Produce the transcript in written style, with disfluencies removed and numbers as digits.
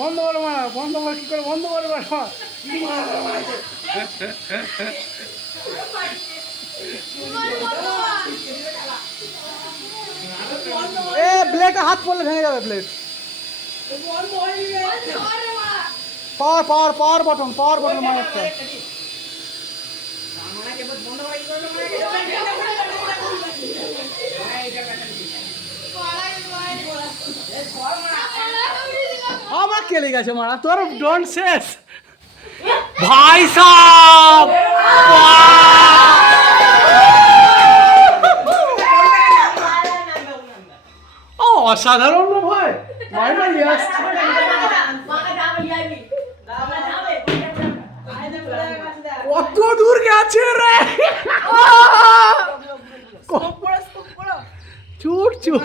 বন্ধ করে মারা, বন্ধ করে কি করে বন্ধ করে মারা। এ ব্লেডে হাত পড়লে ভেঙে যাবে ব্লেড। পাওয়ার বটন মারা একটা। আমার কেলে গেছে মারা, তোর ডোন্ট শেষ ভাই সাহেব। ও অসাধারণ না ভাই, মাইনা নিয়ে আসছে। কত দূর গেছে রে, চুট চুট।